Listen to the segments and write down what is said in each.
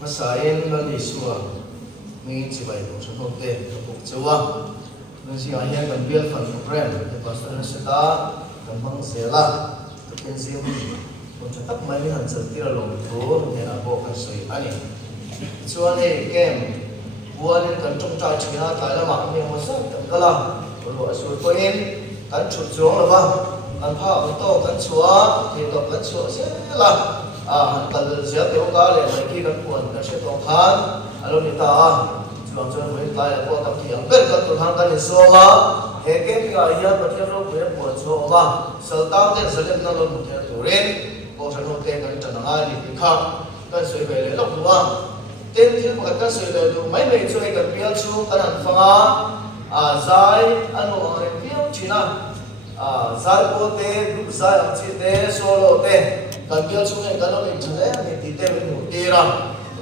masain lan isua mi chibai ko sa hote ko chewa nasi ayan kan bial fan program ke pastor seta gampang sela ken siu ko tak mai ni han tira long to ne na bo ka soi ani chuan e kem buan kan trong cha china ta la ma me mo sa tam kala ko lo asu ko in kan chut chuang la ba kan pha to kan chua ke to kan chua se la kal sia te ka le mai ki kan puan kan se to khan alo ni ta chuang chuan mai ta ko ta ki ang ber kan to thang kan so ma he ke ki ga ya pathian ro pe puan so ma sal ta te salim na lo mu te to ren ko sa no te kan cha na ni ki kha kan soi ve le lo tu wa tên thiên một cái sự đời đủ mấy người chơi gần biên chu cái hàng phăng giải anh một người biên chỉ na giải cô tê lúc giải ông chị tê solo tê gần biên chu này cái nó mình chỉ lấy mình tí tê mình một tí ra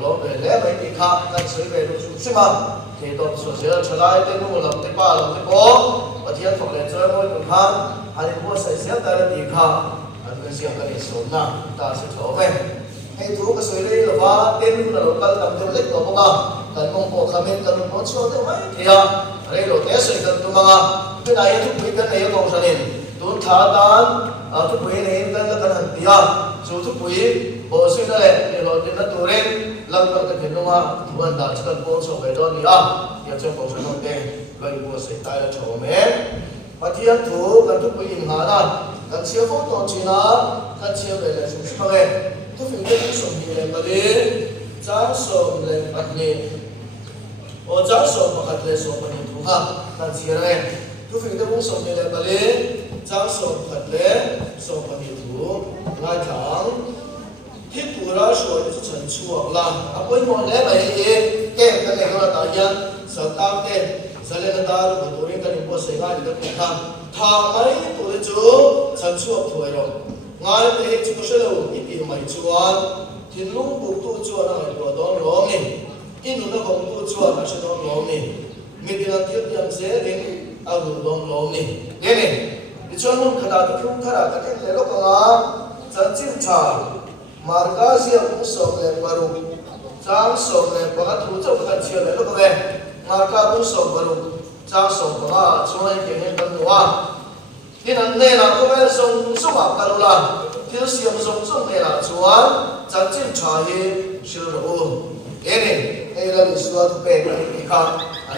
rồi về lấy mấy tí khác cái sự về đủ chung mà thì tôi số sẽ trở lại tê một lần tê ba lần tê bốn và thiên phục lên chơi mỗi một tháng anh mua sai sẽ tại là tí khác anh cái gì cái này số na ta sẽ trở về hay thú cái suy lý là ba tên là local tầm theo lịch của mọi cần mong bộ comment cần mong số thế mấy thì đây là thế sự cần tụi mga cái này thúc quý cái này còn sao nên tụi thả tan thúc quý này cần là cần hành tiền số thúc quý bộ suy ra này để rồi đến tụi lên lần lần cái chuyện mà buồn đã cần bộ số về đó đi giờ trong bộ số không thế lấy bộ sẽ tay là chỗ mẹ và thiên thú cần thúc quý hình hà na cần siêu phúc tổ chỉ na cần siêu về là chúng sao vậy tôi phải biết sống như này mà đi giáo sống này bắt nhị ở giáo sống mà bắt lấy sống mà đi thú ha làm gì này tôi phải biết sống như này mà đi giáo sống bắt lấy sống mà đi thú ngay thẳng thiết tụ ra rồi thì chân chuộc là bây giờ này mày cái này nó là đại nhân sở tam tên sở lên đó của tôi cái này có xảy ra thì được không thằng mấy tụi chú chân chuộc thôi rồi ngay bây giờ chúng sẽ đâu ít tiền mấy chuan thì lúc buộc tu chuan là người đó lỗ mình ít lúc nó không tu chuan là sẽ đó lỗ mình mình thì là tiếp nhận sẽ đến ao đồ lỗ mình nghe này thì chuan muốn khởi đầu thì không khởi đầu cái này lúc đó chân chim chả marga siya cũng sống lên baru trang sống lên bằng thủ châu cái chuyện này lúc này marga cũng sống baru trang sống bằng chuan này cái này bằng hoa thì lần này là có vẻ sống sống à cái là thì siam sống sống này là chuan chân chim chả hi siêu rồi cái này là lịch sử thuộc về cái khác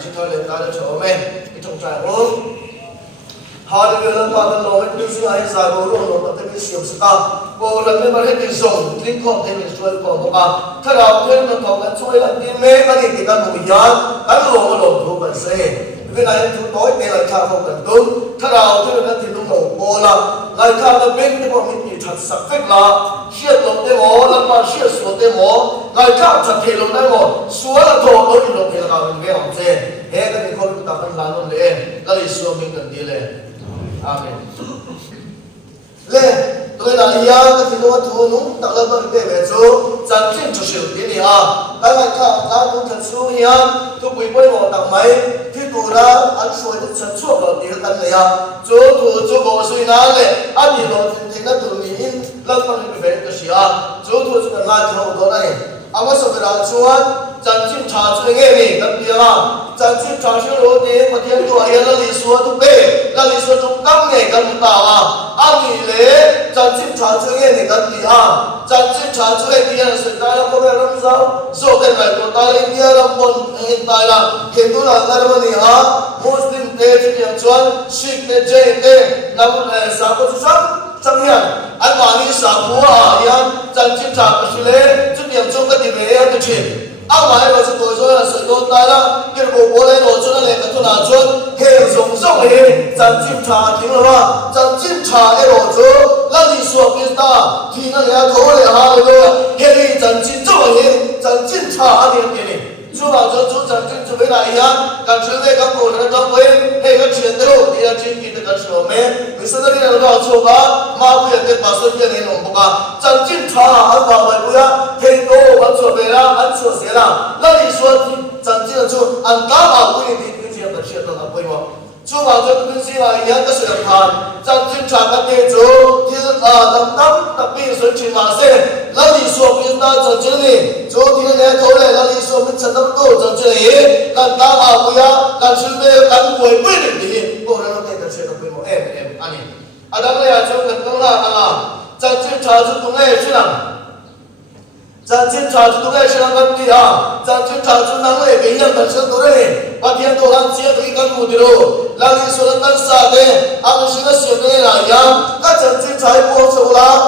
chỉ thôi lên cái chỗ mình cái trong trại ôn họ được lần qua lần rồi cái sự ai giải bố luôn rồi cái cái siêu sao bố lần này mà hết cái dùng linh con thêm cái chuối còn một cái thế nào thêm nó còn cái chuối là cái mê cái gì thì cái mùi nhán cái lỗ mà lỗ thu bẩn xe cái này thu tối này là thao không cần đúng thế nào thế là thì nó ngủ bố là ngày thao là bên cái bọn mình chỉ thật sắc phết là siết lồng tê mỏ lần mà siết xuống tê mỏ ngày thao thật thì lồng tê mỏ xuống là thổ tối thì lồng thì là cả mình về học xe hết cái con chúng ta cần làm luôn lệ cái lịch sử mình cần đi lệ amen lệ tôi là ia cái thì nó thu núng tạo ra một cái về số chân chính cho sự tiến đi cái ngày thao ta cũng thật số ia tôi bị bơi vào tầng mấy thì tôi đã ăn suối được chân suốt vào tiếng ăn này chỗ thủ chỗ bộ suy ná lệ ăn gì đó thì nó từ mình lần mà mình về cái gì chỗ thủ chỗ ngày thao đó này mà sau đó chuan chân chính trả cho nghe mình cái gì chân chính trả cho lối đi mà thiên tôi hiện là lịch sử thuộc về là lịch sử trong các nghề cái chúng ta anh nghĩ lẽ chân chính trả cho nghe mình cái gì chân chính trả cho nghe tiền sự ta là có vẻ làm sao số tiền này của ta lên kia là một hiện tại là hiện tôi là cái vấn đề Muslim thế thì tiếng chuan Sikh thế Jain thế nằm ở xã hội chẳng hạn anh bảo đi xã hội hiện chân chính trả cái sự lẽ chút điểm trong cái điểm này cái chuyện anh bảo là tôi rồi là sự đôi tay là cái bộ bố lên rồi cho nên là cái tôi làm cho hệ dùng xong thì chân chính trả tiếng là chân chính trả cái rồi chứ là đi xuống cái ta thì nó là thấu lại rồi hệ đi chân chính cho hệ chân chính trả tiền cái này chú bảo cho chú chân chính chú với lại hiện cần chú về các bộ nó trong bên hệ các chuyện đâu thì là chính cái cái sửa mẹ vì sao đây là nó chú cả mà bây giờ cái bà xuân cái này nó cả chân chính trả anh bảo vậy bây giờ thì tôi vẫn sửa về là anh sửa sẽ là đi xuống chân chính là chú anh cả bảo quy thì cái chuyện là chuyện là bây giờ chú bảo cho tôi xin là hiện cái sự phản chân chính trả các cái chú thì tầm tầm tập biên số chuyện mà xem lao đi xuống chúng ta chẳng chứ này chỗ thì này thôi này lao đi xuống mình chẳng tâm tổ chẳng chứ này cần ta vào bây giờ cần sư bê cần quay quyết định thì bộ ra nó tên cần sẽ được một em anh ấy ở đó là chỗ cần công là chẳng chứ trả cho tụi này chứ nào chẳng chứ trả cho tụi này chứ nào cần gì à chẳng chứ trả cho năng này cái nhân cần sẽ tụi này và thiên tổ hàng chia tụi cần cụ điều lao đi xuống tân sa thế anh sẽ nó sửa cái này ya các chẳng chứ trả bộ số là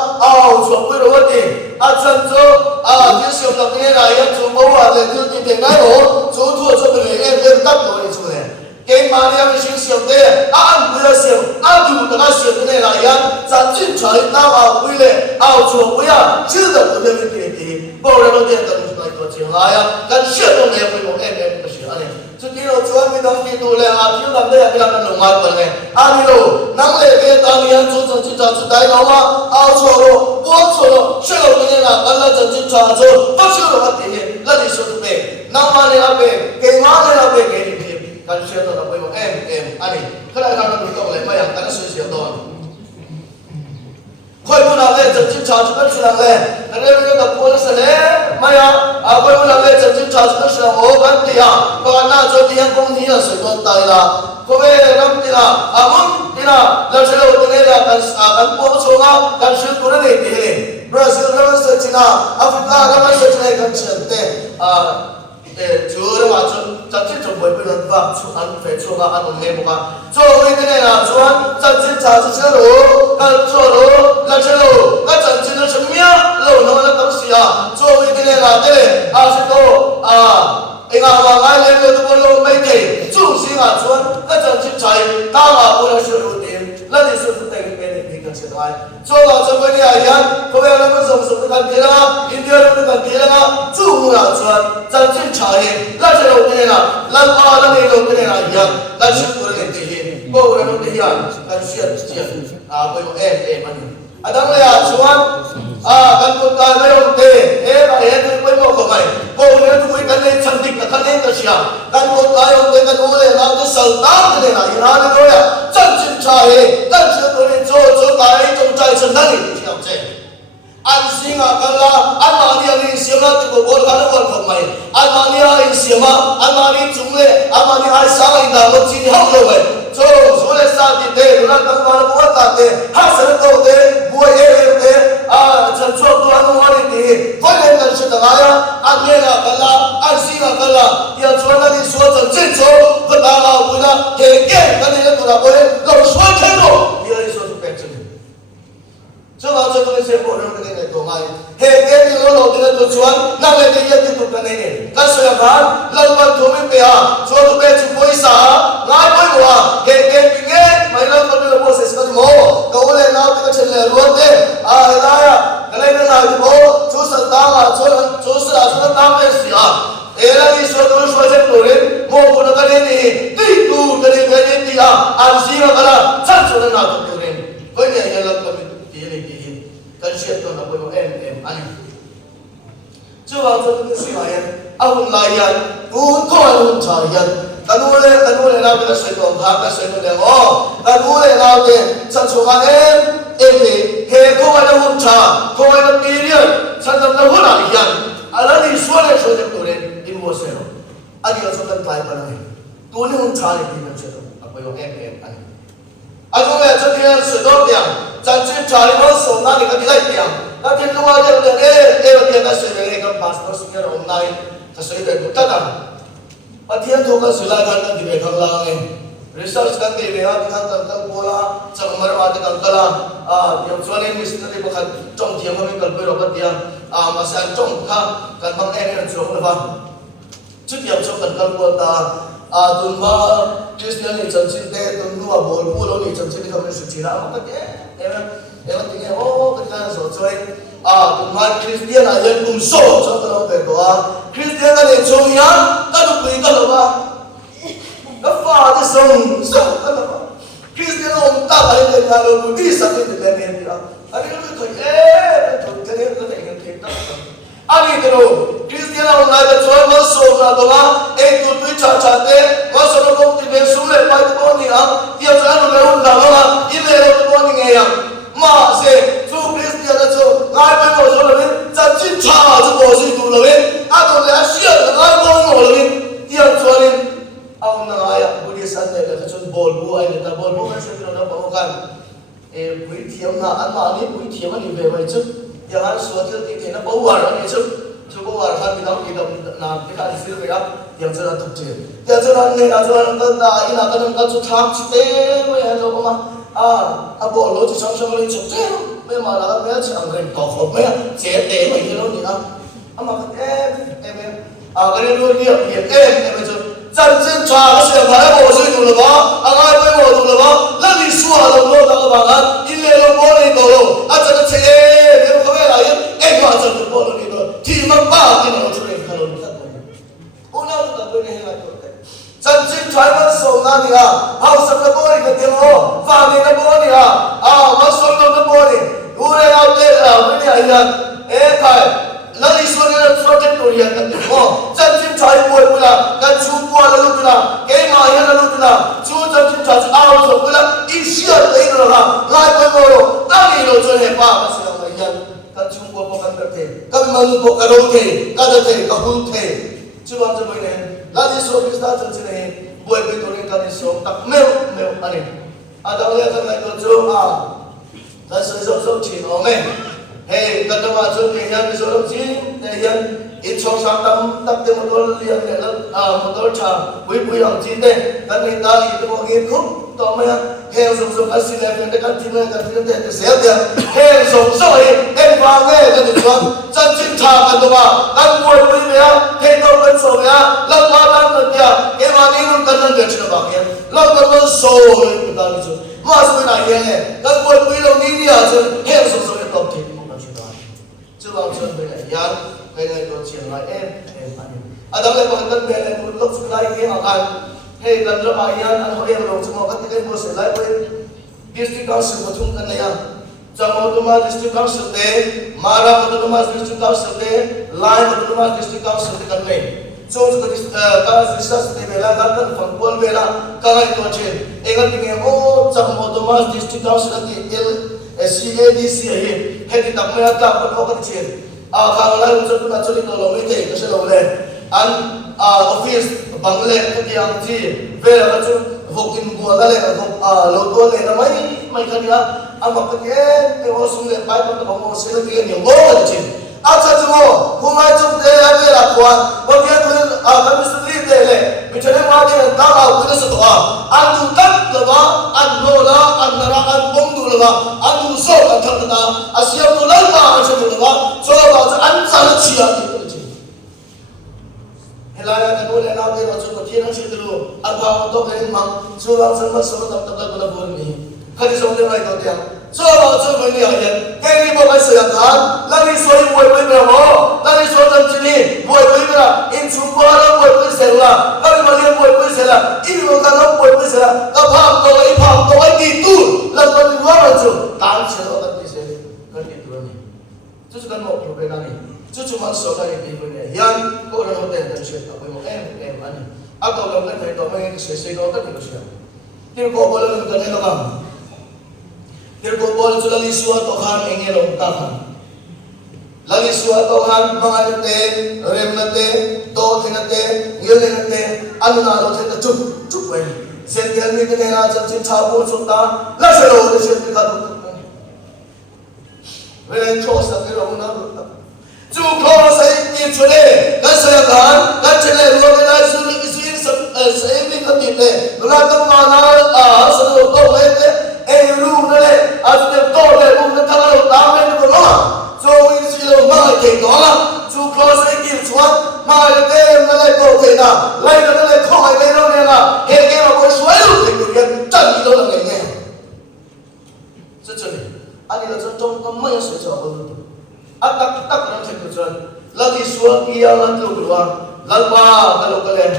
chuột quyết rồi thì chân cho thiên sửa tập cái này ya chú bố à để đưa tiền tiền này hổ chú thua cho người em tắt rồi chú này cái mà đi ăn xin sửa thế ăn bây giờ sửa ăn đủ tất cả sửa cái này ya chẳng chứ trả ta vào quy lệ chuột bây giờ chưa được cái việc thì bộ ra nó tiền cần phải tổ chức lại ya cần sửa trong này phải một em cái sửa này chứ khi nó chúa mình đăng ký tu lệ thiếu làm đây là làm lồng mai này đi đâu nắng lệ cái ta liền chú chân chân chú tay nó mà chuột rồi bố chuột rồi sửa cái này là cần là chân chân chú bác sửa rồi thì là đi sửa về nắng mà này là về cái má này là về cái gì cần sửa rồi là phải một em anh cái này làm được cái này mà yang cần sửa rồi khôi phục làm lên chân chân chú bác sửa làm lên cái này cái tập quân sẽ lên mà yang khôi phục làm lên chân chân chú bác sửa làm cái gì còn na cho đi hàng công ty là sửa toàn tay là có về làm gì là muốn đi là sửa đầu tiên là cần bố số nào cần sửa của nó này thì Brazil nó sửa chỉ là Africa nó sửa chỉ là cần sửa thế chúa nó bảo chân chân trong buổi bên vợ chú ăn phải chú mà ăn mềm một cái cho cái này là chú ăn chân chân chả sửa đồ cần sửa đồ là sửa đồ các chân chân nó sửa miếng lẩu nó là tao sửa cho cái này là thế sửa đồ anh mà ngay lên cái tụi nó mấy cái chú sinh chú ăn các chân chân chạy ta mà muốn sửa đồ tiền là đi sửa tay cái bên này cần sửa lại cho vào trong cái này anh có vẻ là nó dùng cái cần tiền đó India nó cần tiền đó chú là chú ăn chân chân chạy là sửa đồ cái này là ba này đồ cái này là anh là sửa đồ cái này bộ ra nó cái gì cần sửa bây giờ em anh đang là chú ăn cần tụi ta mấy ông tê mà em mấy bộ của mày bộ nếu tụi cần lên chân địch là cần lên cái gì cần tụi ta ông tê cần uống lên nào cái sầu tám cái này là như nào đấy rồi chân chân chạy chân chân tụi lên chỗ cái trong chạy chân đất thì làm gì anh sinh cần là anh mà đi anh xem là tụi bộ cần nó còn không mày anh mà đi anh xem anh mà đi chúng lên anh mà đi ai sáng anh đã một chi học rồi mày cho số lên sao thì thế nó tăng vào nó cũng tăng thế hát sẽ đâu thế bùa em thế chân chuột tôi ăn ngon thì có lên cần sự tăng ai anh nghe là cần là anh xin là cần là tiền chuột là đi xuống chân trên chỗ vật ta nào cũng là kể kể cái này là tụi nào quên lâu xuống thế rồi đi đi xuống tụi chân cho vào cho tôi xem bộ nó cái này tụi mày hệ cái gì nó lâu thì tụi chuột năng lên cái gì tụi cái này cái sự là phán lần lần tụi mình bè cho tụi bè chụp bôi xả ngay bôi của cái nghe mấy lần tụi mình bôi sẽ có mồ câu lên nào cái chuyện là luôn thế cái này nó là cái bố chú sợ tao à chú sợ là chú tao cái gì era đi số tôi số chết rồi đấy mồ của nó cái này tí tu cái này thì anh xin là cái là chắc số nó nào tụi mình với này là tụi mình cần chuyện tôi là với em anh chưa bao giờ tôi suy nghĩ ông lại anh cũng thôi ông trời anh cái nuôi này nào cái sợi đồng tháp cái sợi đồng đèn ó cái nuôi này nào thì sản xuất hàng em thì hệ không ai đâu hút trà không ai đâu đi điên sản phẩm đâu hút lại hiện anh đi xuống này số tiền tôi đến đi mua xe rồi anh đi ở trong căn tài này tôi đi hút trà thì cần chuyện rồi với em anh không phải cho tiền sửa tốt tiền chẳng chịu trả nó số nào thì cái gì tiền cái tiền lúc nào tiền là tiền cái sửa cái passport sinh nhật hôm nay cái sửa cái bút tất và thiên thu cái sửa lại cái gì về khang lang này research cái gì về cái thằng thằng bola chẳng mà mà cái thằng là nhiều chỗ này mình sẽ đi bắt trong thiên mà mình cần phải rồi cái tiền mà sẽ trong cái bằng em là chỗ là vâng trước nhiều chỗ cần cần của ta tuần mà Christian thì chân chính thế tuần mà bồi bù lâu thì chân chính không nên sự chỉ đạo mà cái em tiếng em cái này số chơi tuần mà Christian là dân cùng số trong cái lòng về đó Christian cái này chơi nhá cái lúc quý cái là cái pha cái sông cái là Christian ông ta phải lên nhà rồi muốn đi sang bên để lên đi anh ấy nói cái này cái đó anh ấy đâu Christian ông này cái chỗ mà số là đó em tụi tôi chả thế mà số nó không thì về xuống lại phải có gì tiêu cho nó về uống nào mà in về nó có gì nghe mà sẽ chú Christian là chú ngay bây giờ số là cha cho bố gì tụ là bên tôi lấy xiết là ai bố ngồi là bên tiền cho nên ông nào ai bữa đi săn này là cái chuyện bố bố ai người ta bố bố cái chuyện đó bảoกันbuổi thiếm là ăn mà đi buổi thiếm anh về vậy chứ giờ ăn suốt thì thế nó bố vào đó này chứ chú bố vào khăn thì nó thì đồng làm cái cái gì vậy đó giờ cho nó thực hiện giờ cho nó này là cho nó tân đại là cái chú tháp chứ thế mới ăn đâu mà bố lối thì xong lên chụp thế bây mà là mấy chẳng người tỏ khổ mấy chế tế mấy cái đó gì đó mà em cái này luôn điểm điểm em bây giờ chân chân trà cái sự phải bố suy đủ là có ai với bố đủ là có lần đi xua lòng luôn các bạn ạ in lên lòng bố này tổ lòng cho nó chế nếu không biết là em vào chân được bố đi rồi thì mà ba cái nào cho em khăn luôn thật đấy ô nào tất cả bên này là chân chân trái vẫn sống na đi hao sập cái bố này cái tiếng hô và mình cái bố này vẫn sống cái bố này u này ao tê là cái này là thầy lần đi xua này là xua trên tổ hiện cái tiếng hô chân chân trái bố là cái chú bố là lúc là cái mà hiện là lúc là chú chân chân trái ao sống cái là ý xia đấy rồi lại quay rồi ta đi rồi cho hẹp ba cái sự này hiện cái chú bố có cái thể cái mà lúc có cái đâu thể cái đâu thể cái hôn thể chú bạn cho mình này lần đi xua cái sao chân chân này bố bị tổ này cái đi xua tập mèo anh ấy đâu là cái này tôi chú ta sử dụng chỉ nó nghe hey cái đó mà chúng mình hiện sử dụng chỉ để hiện ít trong sáng tâm tập để một đôi liền để một đôi trà quý lòng chỉ để cái này ta ít một nghìn khúc tao mới hey dùng cái xin em để cái tiền để xéo tiền hey dùng rồi em vào nghe cái gì đó chân chính trà cái đó mà đang mua quý về hey đâu vẫn số về lâu qua đang được kia cái mà đi luôn cần được chưa bảo kia lâu cần luôn số người ta đi chứ mà số này nghe cái quý lòng đi à chứ hey dùng rồi tập thì không có chuyện đó chứ bao giờ bây giờ cái này tôi chỉ nói em anh đó là còn tân về này một lúc lại cái họ ăn hey lần đó bài anh hỏi em rồi chứ mà cái mua sẽ lại với district council của chúng ta này trong một mà district council để Mara một mà district council để Lai một mà district council để cần này cho cái research để về là các phần quân về là các anh tôi chơi anh ấy nghe trong một mà district council thì CADC hay thì tập mấy tập có cái chuyện khang lai chúng tôi đã cho đi tàu mấy thế cái sẽ lâu lên anh office bằng lệ cái gì anh chị về là cái chuyện học in bùa ra lên học lâu tuổi lên là mấy cái gì anh mặc cái ô sung lên bài bắt đầu một sẽ là cái nhiều bố cái chuyện cha chú hôm nay chúng ta về là quan hôm nay tôi kami sendiri deh bicara macam yang tahu kita setua anu tak lepas anu lah anu bom tu lepas anu sok anu kita asyik tu lepas asyik tu lepas so lepas anu salah siap itu helaya kan boleh nak kita cuba tiada cerita dulu apa untuk kalian mang suang sama sama tak tak boleh ni kali seorang lain tahu dia so lepas tu ni ayat kali bawa sejahtera lagi soi buat berapa lagi soi dalam sini buat berapa in semua orang buat berapa kali malam buat berapa ini bukan orang buat berapa apa kau lagi itu lepas tu luar tu tahu siapa orang itu kan itu ni tu kan mau berbeza ni tu cuma soal yang itu ni yang kau orang hotel dan siapa kau mau em ani atau orang kan itu orang yang sesuai kau kan itu siapa kau kau boleh kan itu kan kau boleh sudah lisua Tuhan ingin lomtakan lagi suatu han mga nate, rem nate, to nate, ngil nate, ano na lo sa chup eh. Sential ni kanila sa chabo sulta, la sa lo sa ka. When cross the road na. Chu cross ay ni chule, la sa kan, la chule lo na su isuin sa imi ka tite. Wala kang mana sa lo to lete, eh ru na le, at to le na ka lo tama ni ko. So we see the money take dollar to close the give to one my game na lại go thế nào lại nó lại không ai lấy đâu nè là hết game mà có suối luôn thì người dân chẳng gì đâu là người nghe rất chân anh đi là chân trong mấy suối trò hơn áp tắc nó thành được chân là đi xuống kia là lục luôn là ba cái lục cái lên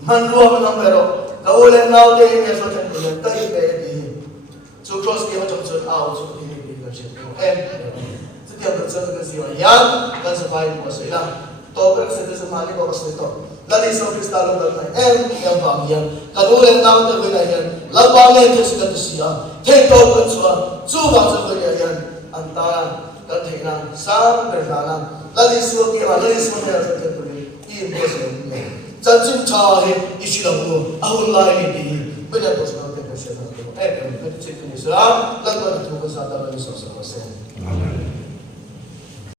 man luôn mình không phải đâu cái ô lên nào thì nghe số chân của mình tay về thì to close game trong chân out so thì là chuyện em yang berjalan ke sini, yang kan supaya masuk lah. Tahu kan saya tu semua ni bawa masuk itu. Lalu so kita lalu bermain, yang bangian. Kalau orang tahu tu bermain, lalu bangian tu sudah tersiap. Tahu kan semua, cuba sebenarnya antara kan teknan, sam berjalan. lali suwa ki ma lali suwa ne sa te tu i mo se ne chan chin cha he ishi la bu ahun la ni ti be na to sa te ko se na to e ka ni chi ni sa la ba tu ko sa da ni sa sa se Amen.